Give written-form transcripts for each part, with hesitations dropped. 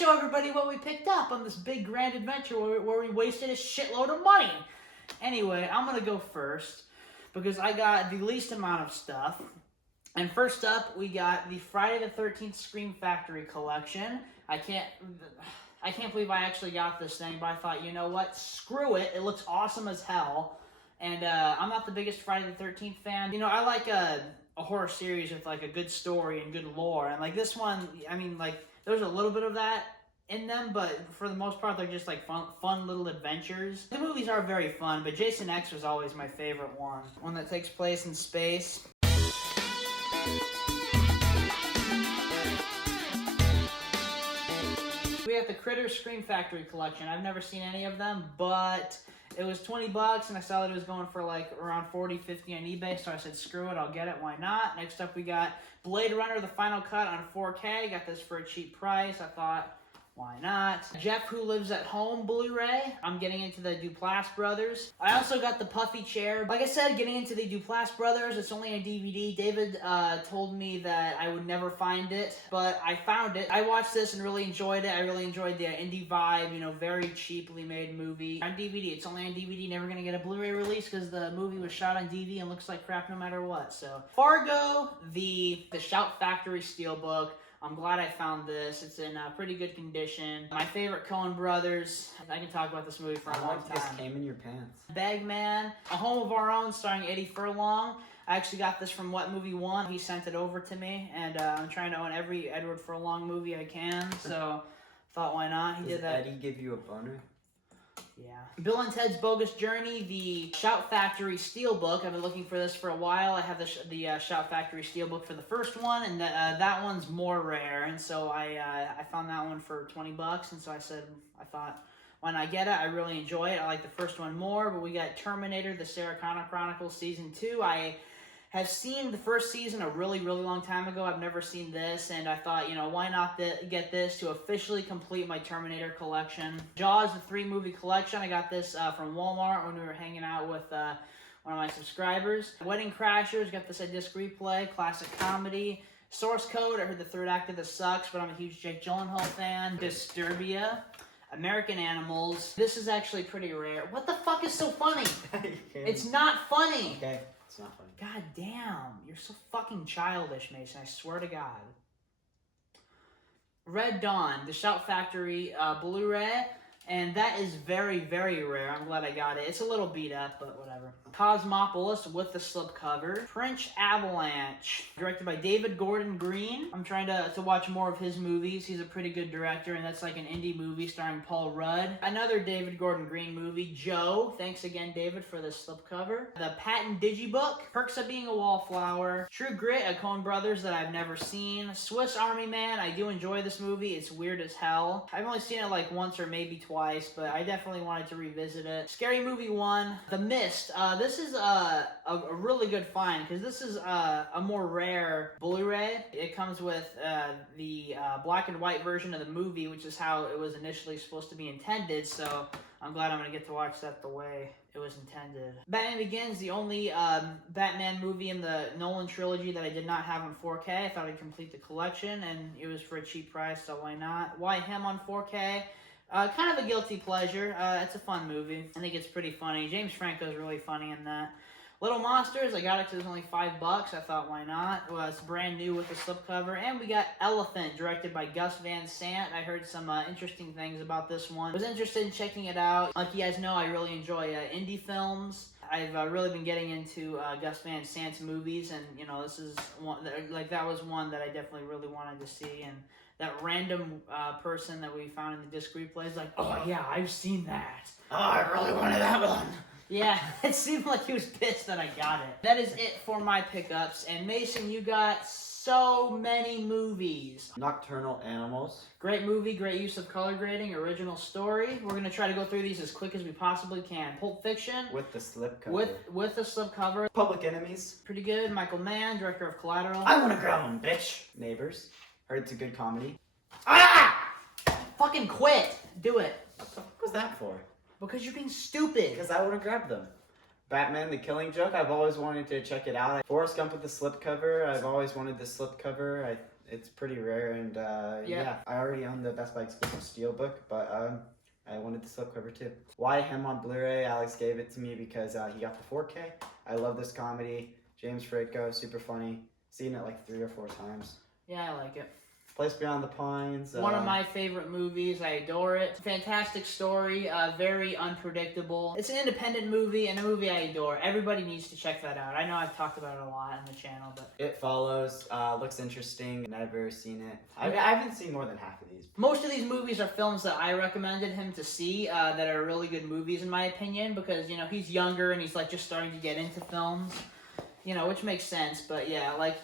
show everybody what we picked up on this big grand adventure where we wasted a shitload of money. Anyway, I'm going to go first because I got the least amount of stuff. And first up, we got the Friday the 13th Scream Factory collection. I can't believe I actually got this thing, but I thought, you know what? Screw it. It looks awesome as hell. And I'm not the biggest Friday the 13th fan. You know, I like a horror series with like a good story and good lore. And like this one, I mean, like there's a little bit of that in them, but for the most part, they're just like fun little adventures. The movies are very fun, but Jason X was always my favorite one. One that takes place in space. We have the Critters Scream Factory collection. I've never seen any of them, but it was $20 and I saw that it was going for like around $40, $50 on eBay, so I said screw it, I'll get it, why not? Next up we got Blade Runner, the final cut on 4K. Got this for a cheap price. I thought, why not? Jeff Who Lives at Home Blu-ray. I'm getting into the Duplass Brothers. I also got the Puffy Chair. Like I said, getting into the Duplass Brothers. It's only a DVD. David told me that I would never find it, but I found it. I watched this and really enjoyed it. I really enjoyed the indie vibe, you know, very cheaply made movie. On DVD. It's only on DVD. Never gonna get a Blu-ray release because the movie was shot on DV and looks like crap no matter what. So, Fargo, the Shout Factory Steelbook. I'm glad I found this. It's in pretty good condition. My favorite Coen brothers. I can talk about this movie for a long time. This came in your pants. Bagman, A Home of Our Own, starring Eddie Furlong. I actually got this from What Movie One. He sent it over to me, and I'm trying to own every Edward Furlong movie I can. So, thought why not? He did that. Eddie give you a boner? Yeah. Bill and Ted's Bogus Journey, the Shout Factory Steelbook. I've been looking for this for a while. I have the Shout Factory Steelbook for the first one, and that one's more rare. And so I found that one for $20, and so I thought, why not get it? I really enjoy it. I like the first one more, but we got Terminator, the Sarah Connor Chronicles Season 2. I have seen the first season a really, really long time ago. I've never seen this, and I thought, you know, why not get this to officially complete my Terminator collection. Jaws, the 3-movie collection. I got this from Walmart when we were hanging out with one of my subscribers. Wedding Crashers, got this at Disc Replay, classic comedy. Source Code, I heard the third act of this sucks, but I'm a huge Jake Gyllenhaal fan. Disturbia. American Animals. This is actually pretty rare. What the fuck is so funny? It's not funny. Okay. It's not funny. God damn, you're so fucking childish, Mason. I swear to God. Red Dawn, the Shout Factory Blu-ray, and that is very, very rare. I'm glad I got it. It's a little beat up, but whatever. Cosmopolis with the slipcover. French Avalanche, directed by David Gordon Green. I'm trying to watch more of his movies. He's a pretty good director, and that's like an indie movie starring Paul Rudd. Another David Gordon Green movie, Joe. Thanks again, David, for this slipcover. The Patent Digibook. Perks of Being a Wallflower. True Grit, a Coen Brothers that I've never seen. Swiss Army Man. I do enjoy this movie. It's weird as hell. I've only seen it like once or maybe twice, but I definitely wanted to revisit it. Scary Movie 1. The Mist. This is a really good find because this is a more rare Blu-ray. It comes with the black and white version of the movie, which is how it was initially supposed to be intended, so I'm glad I'm going to get to watch that the way it was intended. Batman Begins, the only Batman movie in the Nolan trilogy that I did not have on 4K. I thought I'd complete the collection, and it was for a cheap price, so why not? Why him on 4K? Kind of a guilty pleasure. It's a fun movie. I think it's pretty funny. James Franco's really funny in that. Little Monsters, I got it because it was only $5. I thought, why not? Well, it's brand new with the slipcover. And we got Elephant, directed by Gus Van Sant. I heard some interesting things about this one. I was interested in checking it out. Like you guys know, I really enjoy indie films. I've really been getting into Gus Van Sant's movies, and you know, this is one that was one that I definitely really wanted to see. And that random person that we found in the disc replay is like, oh yeah, I've seen that. Oh, I really wanted that one. Yeah, it seemed like he was pissed that I got it. That is it for my pickups. And Mason, you got so many movies. Nocturnal Animals. Great movie, great use of color grading, original story. We're going to try to go through these as quick as we possibly can. Pulp Fiction. With the slipcover. With the slipcover. Public Enemies. Pretty good. Michael Mann, director of Collateral. I want to grab him, bitch. Neighbors. Heard it's a good comedy. Ah! Fucking quit. Do it. What the fuck was that for? Because you're being stupid. Because I want to grab them. Batman, The Killing Joke. I've always wanted to check it out. Forrest Gump with the slipcover. I've always wanted the slipcover. It's pretty rare, and yeah, I already own the Best Buy exclusive Steelbook, but I wanted the slipcover too. Why him on Blu-ray? Alex gave it to me because he got the 4K. I love this comedy. James Franco, super funny. Seen it like 3 or 4 times. Yeah, I like it. Place Beyond the Pines. One of my favorite movies. I adore it. Fantastic story. Very unpredictable. It's an independent movie and a movie I adore. Everybody needs to check that out. I know I've talked about it a lot on the channel, but It Follows. Looks interesting. Never seen it. I haven't seen more than half of these. most of these movies are films that I recommended him to see that are really good movies in my opinion because, you know, he's younger and he's like just starting to get into films, you know, which makes sense. But yeah, like,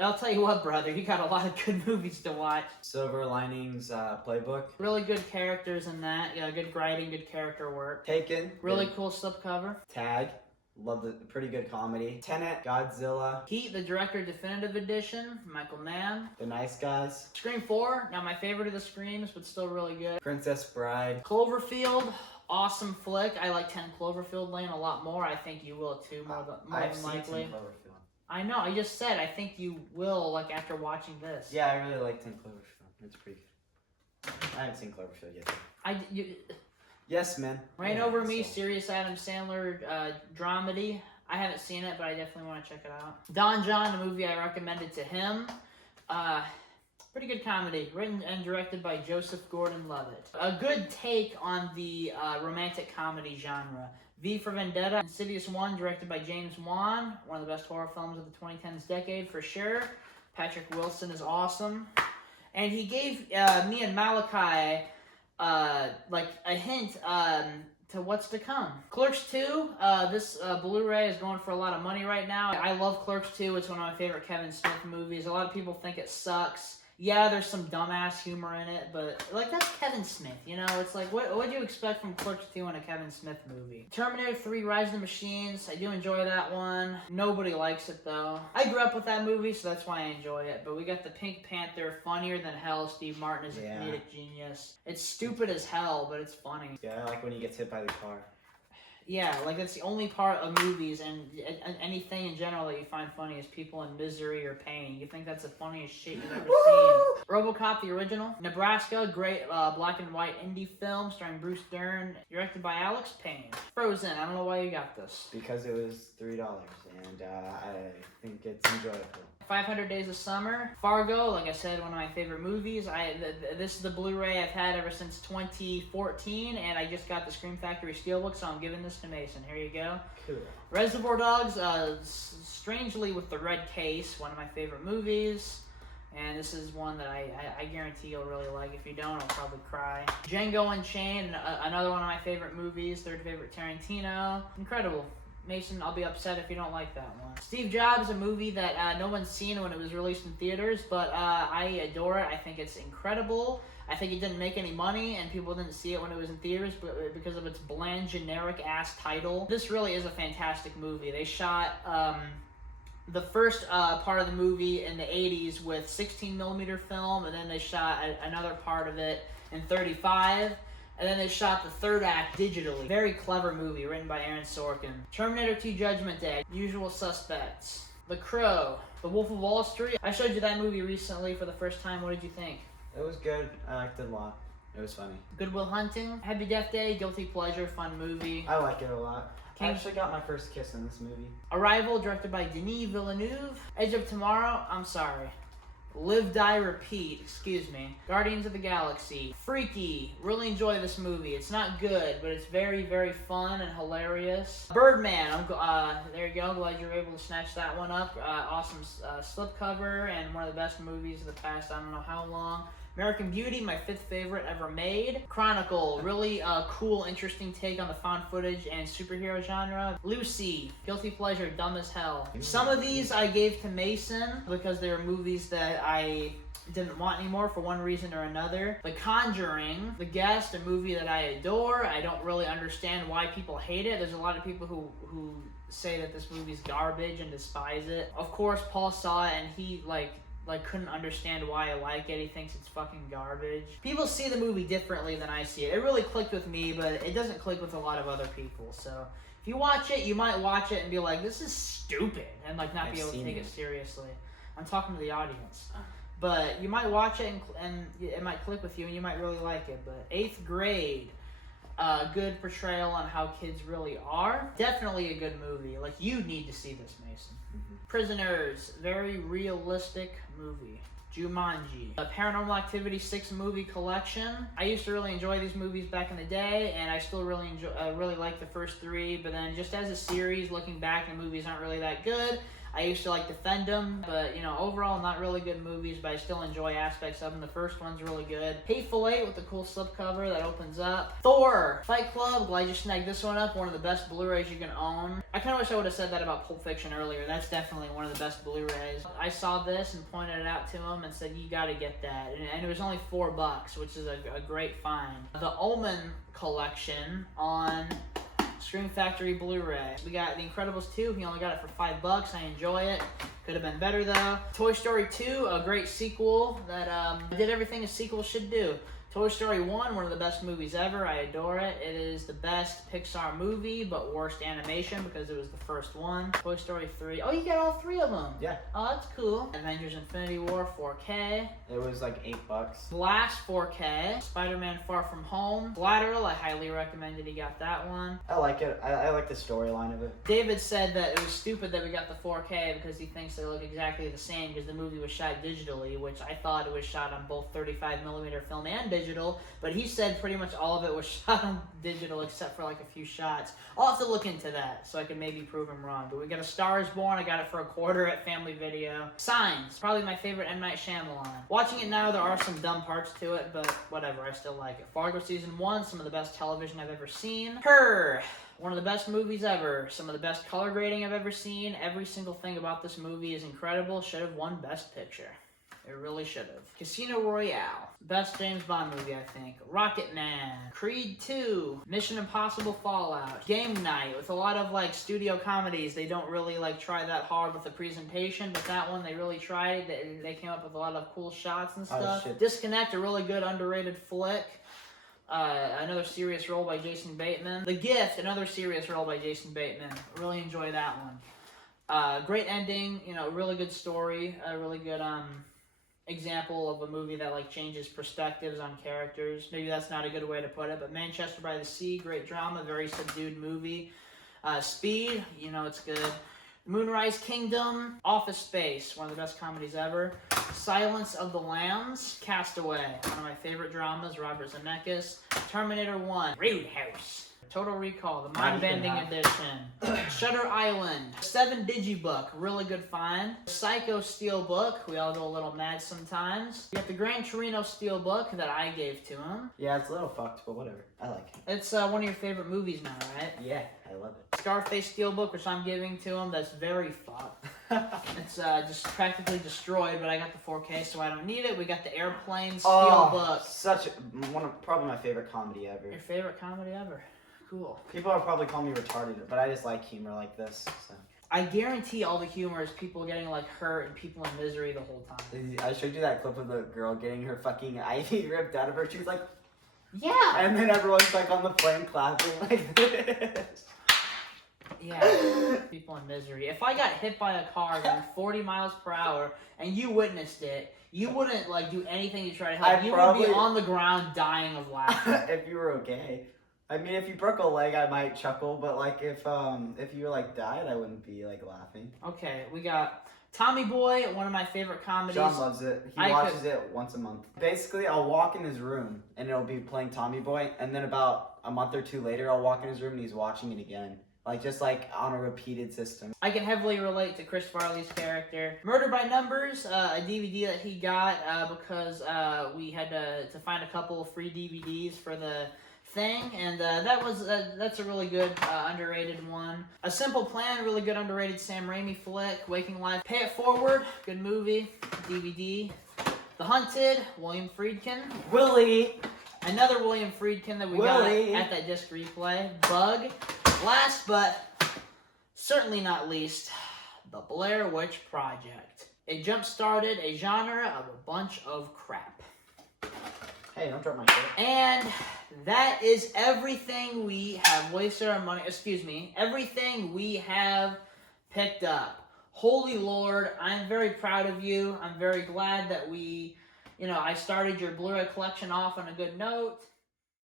I'll tell you what, brother, you got a lot of good movies to watch. Silver Linings Playbook. Really good characters in that. Yeah, good writing, good character work. Taken. Really cool slipcover. Tag. Love the pretty good comedy. Tenet. Godzilla. Heat, the director definitive edition, Michael Mann. The Nice Guys. Scream 4, not my favorite of the Screams, but still really good. Princess Bride. Cloverfield, awesome flick. I like 10 Cloverfield Lane a lot more. I think you will too, more I've than seen likely. 10 Cloverfield. I know, I just said I think you will, like, after watching this. Yeah, I really like 10 Cloverfield. It's pretty good. I haven't seen Cloverfield yet. Yes, man. Reign Yeah, Over Me, so- serious Adam Sandler dramedy. I haven't seen it, but I definitely want to check it out. Don John, a movie I recommended to him. Pretty good comedy, written and directed by Joseph Gordon-Levitt. A good take on the romantic comedy genre. V for Vendetta, Insidious 1, directed by James Wan, one of the best horror films of the 2010s decade for sure. Patrick Wilson is awesome. And he gave me and Malachi like a hint to what's to come. Clerks 2, this Blu-ray is going for a lot of money right now. I love Clerks 2, it's one of my favorite Kevin Smith movies. A lot of people think it sucks. Yeah, there's some dumbass humor in it, but, like, that's Kevin Smith, you know? It's like, what do you expect from Clerks 2 in a Kevin Smith movie? Terminator 3, Rise of the Machines, I do enjoy that one. Nobody likes it, though. I grew up with that movie, so that's why I enjoy it. But we got the Pink Panther, funnier than hell. Steve Martin is a comedic genius. It's stupid as hell, but it's funny. Yeah, I like when he gets hit by the car. Yeah, like that's the only part of movies and anything in general that you find funny is people in misery or pain. You think that's the funniest shit you've ever seen. RoboCop, the original. Nebraska, great black and white indie film starring Bruce Dern, directed by Alex Payne. Frozen, I don't know why you got this. Because it was $3, and I think it's enjoyable. 500 Days of Summer. Fargo, like I said, one of my favorite movies. This is the Blu-ray I've had ever since 2014, and I just got the Scream Factory Steelbook, so I'm giving this to Mason. Here you go. Cool. Reservoir Dogs, strangely with the red case, one of my favorite movies. And this is one that I guarantee you'll really like. If you don't, I'll probably cry. Django Unchained, another one of my favorite movies. Third favorite Tarantino. Incredible. Mason, I'll be upset if you don't like that one. Steve Jobs, a movie that no one's seen when it was released in theaters, but I adore it. I think it's incredible. I think it didn't make any money, and people didn't see it when it was in theaters but because of its bland, generic-ass title. This really is a fantastic movie. They shot the first part of the movie in the 80s with 16mm film, and then they shot another part of it in 35. And then they shot the third act digitally. Very clever movie, written by Aaron Sorkin. Terminator 2 Judgment Day. Usual Suspects. The Crow. The Wolf of Wall Street. I showed you that movie recently for the first time. What did you think? It was good. I liked it a lot. It was funny. Good Will Hunting. Happy Death Day. Guilty Pleasure. Fun movie. I like it a lot. I actually got my first kiss in this movie. Arrival, directed by Denis Villeneuve. Edge of Tomorrow. I'm sorry. Live, Die, Repeat, excuse me. Guardians of the Galaxy. Freaky. Really enjoy this movie. It's not good, but it's very, very fun and hilarious. Birdman. There you go. Glad you were able to snatch that one up. Awesome slipcover and one of the best movies of the past I don't know how long. American Beauty, my 5th favorite ever made. Chronicle, really cool, interesting take on the found footage and superhero genre. Lucy, guilty pleasure, dumb as hell. Some of these I gave to Mason because they were movies that I didn't want anymore for one reason or another. The Conjuring, The Guest, a movie that I adore. I don't really understand why people hate it. There's a lot of people who say that this movie's garbage and despise it. Of course, Paul saw it and he like couldn't understand why I like it. He thinks it's fucking garbage. People see the movie differently than I see it. It really clicked with me, but it doesn't click with a lot of other people. So if you watch it, you might watch it and be like, this is stupid, and like not be able to take it seriously. I'm talking to the audience. but you might watch it and it might click with you and you might really like it. But 8th Grade, good portrayal on how kids really are. Definitely a good movie. Like, you need to see this, Mason. Prisoners, very realistic movie. Jumanji, a Paranormal Activity 6 movie collection. I used to really enjoy these movies back in the day, and I still really like the first 3, but then just as a series, looking back, the movies aren't really that good. I used to like defend them, but, you know, overall not really good movies, but I still enjoy aspects of them. The first one's really good. Hateful 8 with the cool slipcover that opens up. Thor, Fight Club, glad you snagged this one up. One of the best Blu-rays you can own. I kind of wish I would have said that about Pulp Fiction earlier. That's definitely one of the best Blu-rays. I saw this and pointed it out to him and said, you gotta get that. And it was only $4, which is a great find. The Omen collection on Scream Factory Blu-ray. We got The Incredibles 2. He only got it for $5. I enjoy it. Could have been better though. Toy Story 2, a great sequel that did everything a sequel should do. Toy Story 1, one of the best movies ever. I adore it. It is the best Pixar movie, but worst animation because it was the first one. Toy Story 3. Oh, you got all 3 of them. Yeah. Oh, that's cool. Avengers Infinity War 4K. It was like $8. Blast 4K. Spider-Man Far From Home. Collateral, I highly recommended he got that one. I like it. I like the storyline of it. David said that it was stupid that we got the 4K because he thinks they look exactly the same because the movie was shot digitally, which I thought it was shot on both 35mm film and digital, but he said pretty much all of it was shot on digital except for like a few shots. I'll have to look into that so I can maybe prove him wrong. But we got A Star Is Born. I got it for $1 at Family Video. Signs, probably my favorite M. Night Shyamalan. Watching it now, there are some dumb parts to it, but whatever, I still like it. Fargo Season 1, some of the best television I've ever seen. Her, one of the best movies ever. Some of the best color grading I've ever seen. Every single thing about this movie is incredible. Should have won Best Picture. It really should have. Casino Royale. Best James Bond movie, I think. Rocket Man. Creed 2. Mission Impossible Fallout. Game Night. With a lot of, like, studio comedies, they don't really, like, try that hard with the presentation, but that one, they really tried. They came up with a lot of cool shots and stuff. Disconnect, a really good, underrated flick. Another serious role by Jason Bateman. The Gift, another serious role by Jason Bateman. Really enjoy that one. Great ending, you know, really good story. A really good, example of a movie that like changes perspectives on characters. Maybe that's not a good way to put it, but Manchester by the Sea, great drama, very subdued movie. Speed, you know it's good. Moonrise Kingdom, Office Space, one of the best comedies ever. Silence of the Lambs, Castaway, one of my favorite dramas, Robert Zemeckis. Terminator 1, Roadhouse. Total Recall, the mind-bending edition. Shutter Island, 7 Digibook, really good find. Psycho Steelbook, we all go a little mad sometimes. You got the Gran Torino Steelbook that I gave to him. Yeah, it's a little fucked, but whatever. I like it. It's one of your favorite movies now, right? Yeah, I love it. Scarface Steelbook, which I'm giving to him, that's very fucked. It's just practically destroyed, but I got the 4K, so I don't need it. We got the Airplane Steelbook. Probably my favorite comedy ever. Your favorite comedy ever? Cool. People are probably calling me retarded, but I just like humor like this. So. I guarantee all the humor is people getting like hurt and people in misery the whole time. I showed you that clip of the girl getting her fucking ivy ripped out of her. She was like, yeah. And then everyone's like on the plane clapping like this. Yeah, people in misery. If I got hit by a car going 40 miles per hour and you witnessed it, you wouldn't like do anything to try to help. You would be on the ground dying of laughter. If you were okay. I mean, if you broke a leg, I might chuckle, but like if you like died, I wouldn't be like laughing. Okay, we got Tommy Boy, one of my favorite comedies. John loves it. He watches it once a month. Basically, I'll walk in his room and it'll be playing Tommy Boy, and then about a month or two later, I'll walk in his room and he's watching it again. Like, just like on a repeated system. I can heavily relate to Chris Farley's character. Murder by Numbers, a DVD that he got because we had to find a couple of free DVDs for the thing, and that's a really good underrated one. A Simple Plan, really good underrated Sam Raimi flick. Waking Life, Pay It Forward, good movie, DVD. The Hunted, William Friedkin. Willie. Another William Friedkin that we got at that disc replay. Bug. Last but certainly not least, The Blair Witch Project. It jump-started a genre of a bunch of crap. Hey, don't drop my shit. And that is everything we have wasted our money, everything we have picked up. Holy Lord, I'm very proud of you. I'm very glad that I started your Blu-ray collection off on a good note.